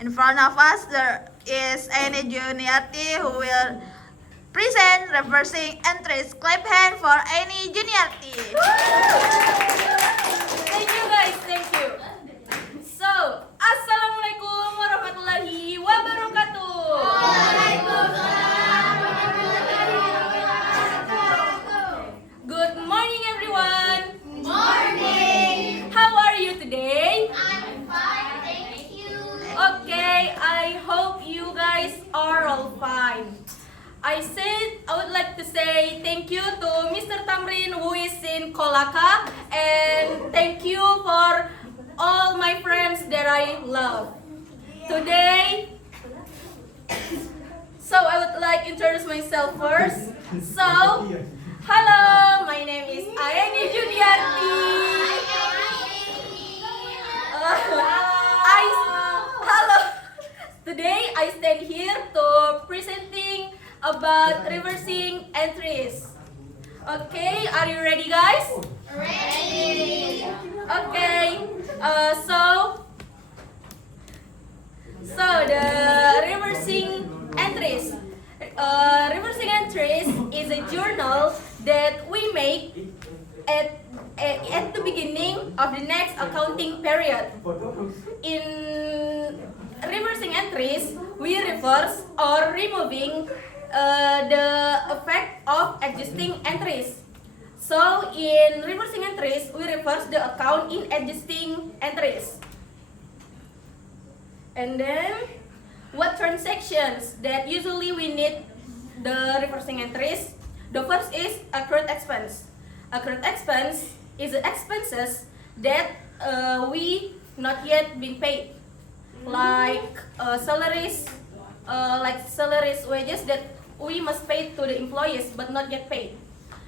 In front of us, there is any junior T who will present reversing entries. Clap hand for any junior T. Thank you guys, thank you. So, Assalamualaikum warahmatullahi wabarakatuh. Good morning everyone. Morning! How are you today? I'm fine, thank you. Okay, I hope you guys are all fine. I would like to say thank you to Mr. Tamrin who is in Kolaka, and thank you for all my friends that I love. Today, so I would like to introduce myself first. So, hello, my name is Ayani Juniarti. Hello. Today I stand here to presenting about reversing entries. Okay, are you ready, guys? Ready? Okay. So the reversing entries. Reversing entries is a journal that we make at the beginning of the next accounting period. In reversing entries, we reverse or removing the effect of existing entries. So in reversing entries, we reverse the account in existing entries. And then, what transactions that usually we need the reversing entries? The first is accrued expense. Accrued expense is the expenses that we not yet been paid, like salaries, wages that we must pay to the employees but not yet paid.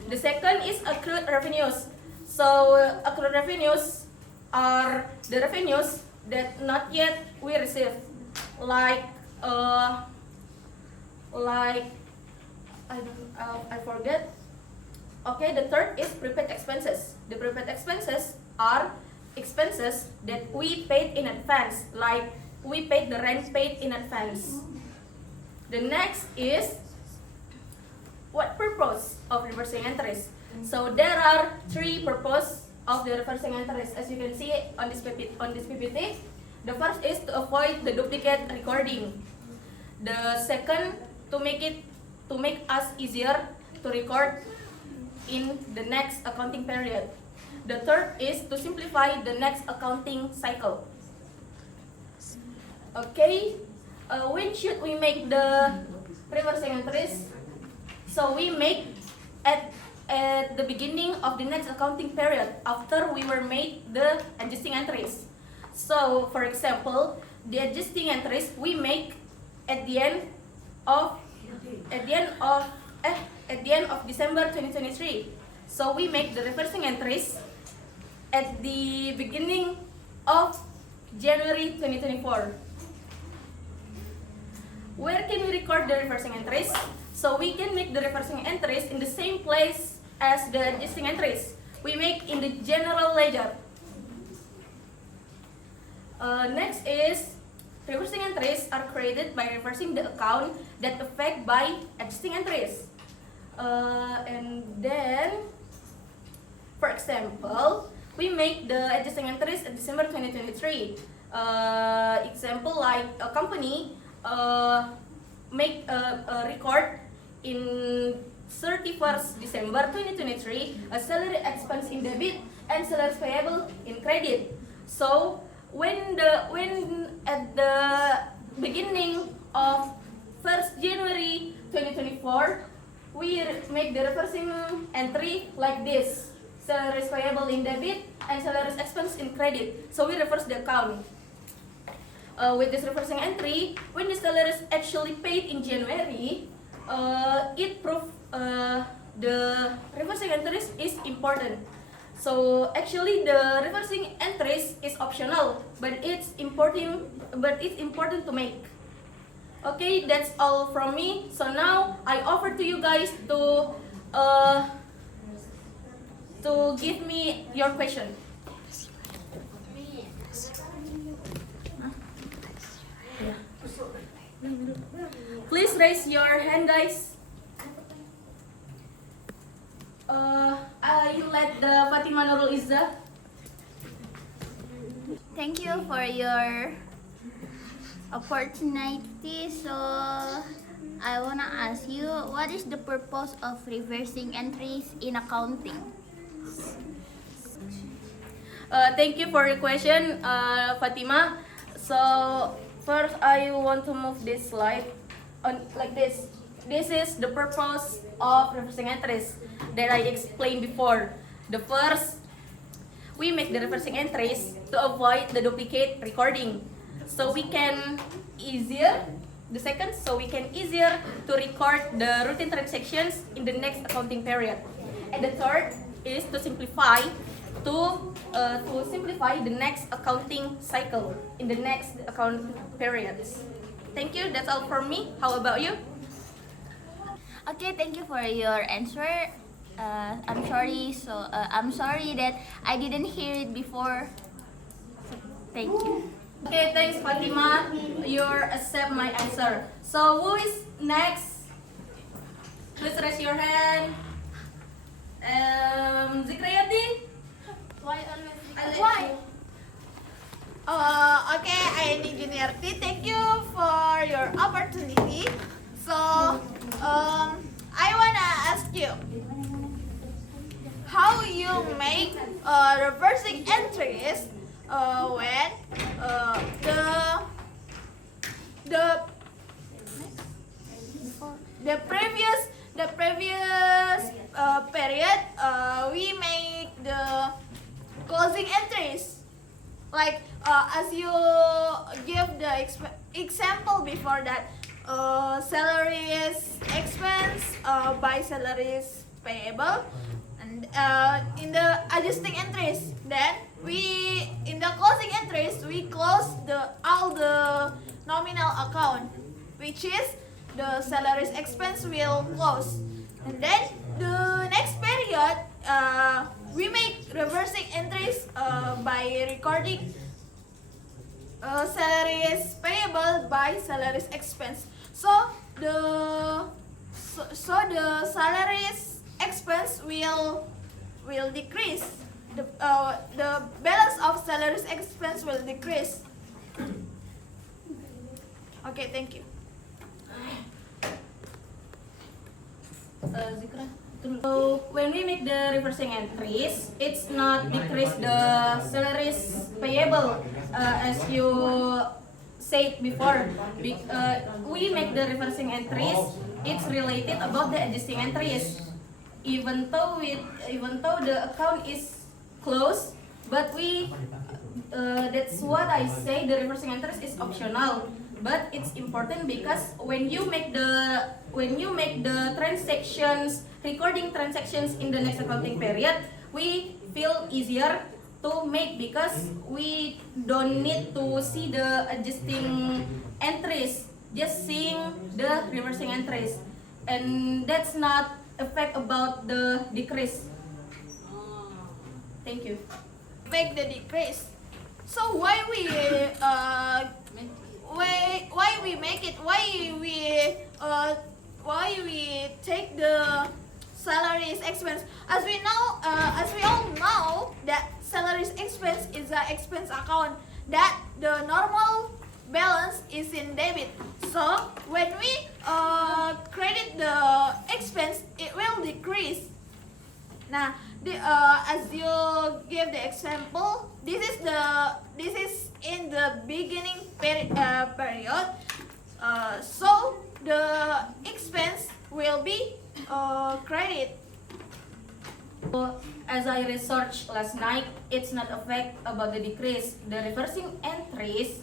The second is accrued revenues. So accrued revenues are the revenues that not yet we receive, like I forget. Okay, the third is prepaid expenses. The prepaid expenses are expenses that we paid in advance, like we paid the rent paid in advance. The next is what purpose of reversing entries. So there are three purposes of the reversing entries, as you can see on this PPT. The first is to avoid the duplicate recording. The second, to make us easier to record in the next accounting period. The third is to simplify the next accounting cycle. Okay, when should we make the reversing entries? So we make at the beginning of the next accounting period after we were made the adjusting entries. So for example, the adjusting entries we make at the end of December 2023. So we make the reversing entries at the beginning of January 2024. Where can we record the reversing entries? So we can make the reversing entries in the same place as the adjusting entries. We make in the general ledger. Next is reversing entries are created by reversing the account that affect by adjusting entries. And then, for example, we make the adjusting entries in December 2023. Example like a company make a record in 31st December 2023 a salary expense in debit and salaries payable in credit. So when at the beginning of 1st January 2024 we make the reversing entry like this: salaries payable in debit and salaries expense in credit. So we reverse the account. With this reversing entry, when the salary is actually paid in January, it proves the reversing entries is important. So actually the reversing entries is optional, but it's important to make. Okay, that's all from me. So now I offer to you guys to give me your question. Please raise your hand, guys. You let the Fatima Nurul Izzah. Thank you for your opportunity. So I wanna ask you, what is the purpose of reversing entries in accounting? Thank you for your question, Fatima. So first, I want to move this slide on like this. This is the purpose of reversing entries that I explained before. The first, we make the reversing entries to avoid the duplicate recording, so we can easier. The second, so we can easier to record the routine transactions in the next accounting period. And the third is to simplify the next accounting cycle in the next accounting periods. Thank you. That's all from me. How about you? Okay, thank you for your answer. I'm sorry that I didn't hear it before. So, thank you. Okay, thanks Fatima. You accept my answer. So who is next? Please raise your hand. Zikrayati. Why always? Why? Okay, I need Junior T. Thank you for your opportunity. So, I wanna ask you, how you make reversing entries when the previous period we make the closing entries, like as you give the example before that, salaries expense by salaries payable, and in the adjusting entries, then we in the closing entries we close all the nominal account, which is the salaries expense will close, and then the next period we make reversing entries by recording salaries payable by salaries expense. So the salaries expense will decrease. The balance of salaries expense will decrease. Okay, thank you. Zikra. So when we make the reversing entries, it's not decrease the salaries payable as you said before. We make the reversing entries. It's related about the adjusting entries. Even though the account is closed, but that's what I say. The reversing entries is optional, but it's important because when you make the transactions, recording transactions in the next accounting period, we feel easier to make because we don't need to see the adjusting entries, just seeing the reversing entries, and that's not affect about the decrease. Thank you. Make the decrease. So why we make it? Why we take the salaries expense? As we all know that salaries expense is an expense account, that the normal balance is in debit. So when we credit the expense, it will decrease. Now, as you give the example, this is in the beginning period. So the expense will be credit. As I researched last night, it's not affect about the decrease. The reversing entries,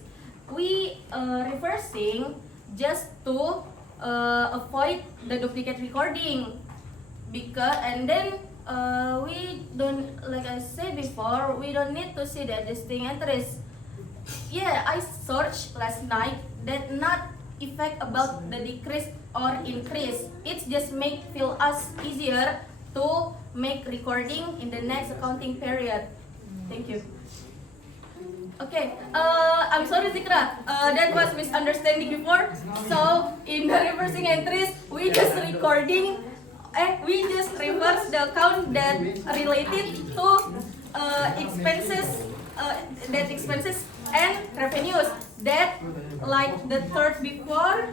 we reversing just to avoid the duplicate recording, because and then we don't, like I said before, we don't need to see the adjusting entries. Yeah, I searched last night that not effect about the decrease or increase. It's just feel us easier to make recording in the next accounting period. Thank you. Okay, I'm sorry Zikra, that was misunderstanding before. So in the reversing entries, we just reverse the account that related to expenses and revenues. That like the third before.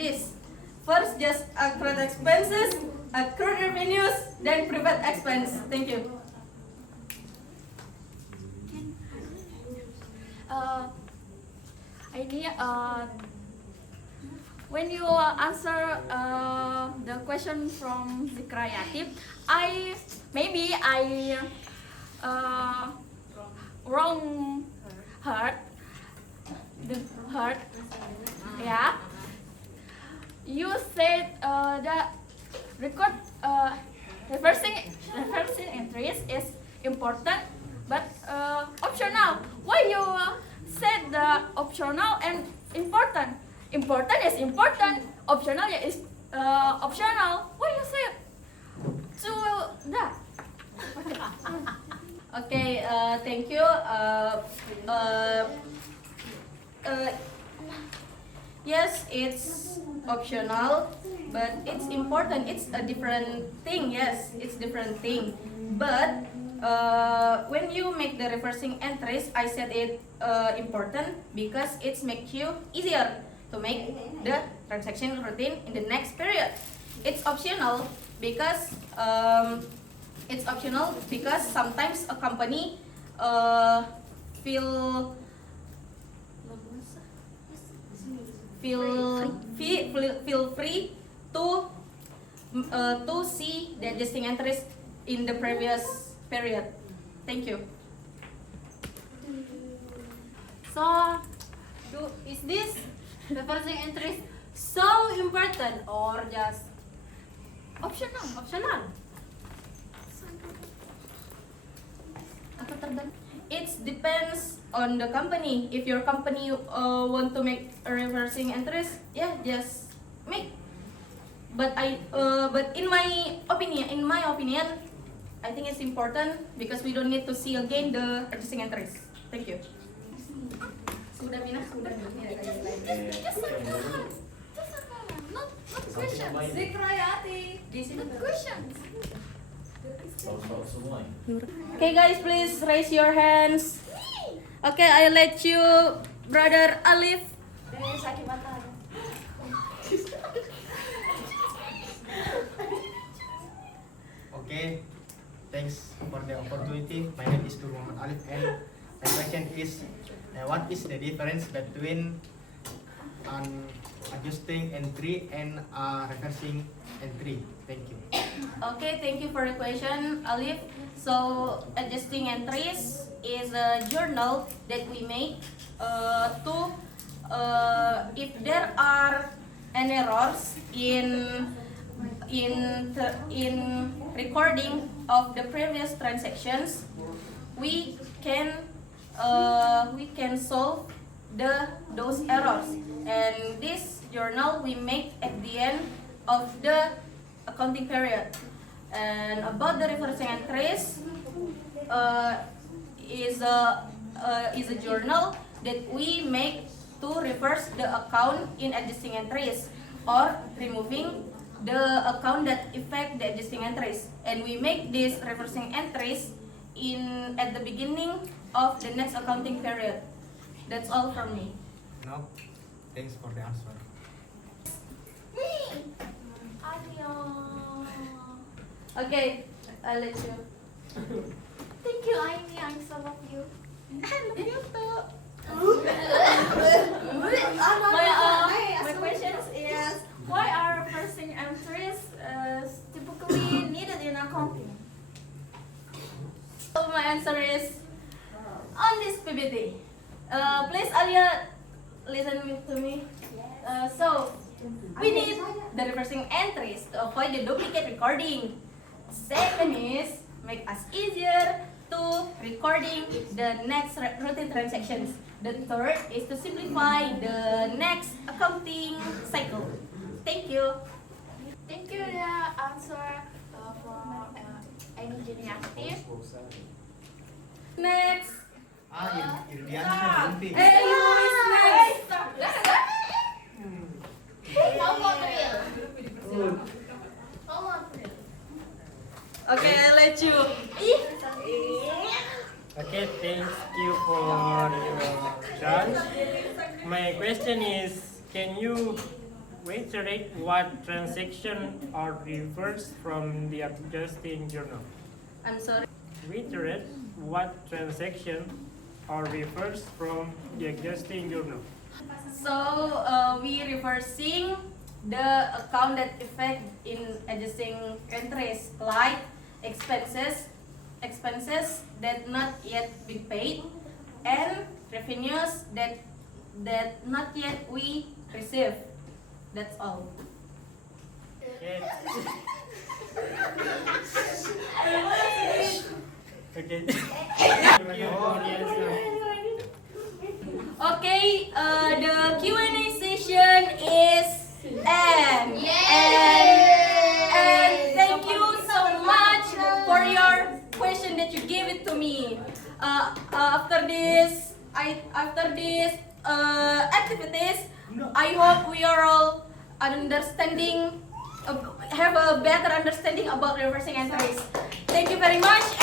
This first just accrued expenses, accrued revenues, then private expense. Thank you. Ini when you answer the question from Zikrayati, I wrong heard yeah. You said that reversing entries is important but optional. Why you said the optional and important? Important is important, optional is optional. Why you say to that? Okay, thank you. Yes, it's optional, but it's important. It's a different thing. Yes, it's different thing. But when you make the reversing entries, I said it important because it's make you easier to make the transaction routine in the next period. It's optional because sometimes a company feel free to see the adjusting entries in the previous period. Thank you. So, is this reversing entries so important or just optional? It depends on the company. If your company want to make a reversing entries, yeah, just make. But in my opinion, I think it's important because we don't need to see again the adjusting entries. Thank you. Sudah Mina, sudah. Not questions. Zikrayati. Not questions. Okay guys, please raise your hands. Okay, I let you, brother Alif. Sakit mata. Okay, thanks for the opportunity. My name is Nur Muhammad Alif and my question is what is the difference between an adjusting entry and a reversing entry? Thank you. Okay, thank you for the question, Alif. So, adjusting entries is a journal that we make if there are any errors in recording of the previous transactions, we can solve those errors. And this journal we make at the end of the accounting period. And about the reversing entries, is a journal that we make to reverse the account in adjusting entries or removing the account that affect the adjusting entries. And we make these reversing entries at the beginning of the next accounting period. That's all from me. No, thanks for the answer. Okay, I'll let you. Thank you, Aini. I so love you. I love you too. My question is why are reversing entries typically needed in accounting? So my answer is on this PPT. Please Alia, listen to me. So we need the reversing entries to avoid the duplicate recording. Second is make us easier to recording the next routine transactions. The third is to simplify the next accounting cycle. Thank you. Thank you the answer from Aini Juniati. Next. Irdiansyah berhenti. Hey, who is next? Okay, I'll let you. Okay, thank you for your chance. My question is, can you reiterate what transaction are reversed from the adjusting journal? I'm sorry. Reiterate what transaction are reversed from the adjusting journal. So we reversing the account that affect in adjusting entries like expenses that not yet been paid and revenues that not yet we receive. That's all. Okay. Okay. Thank you for the answer. Okay, the Q&A session is end. And thank you so much for your question that you gave it to me. After this activities, I hope we are all understanding, have a better understanding about reversing entries. Thank you very much.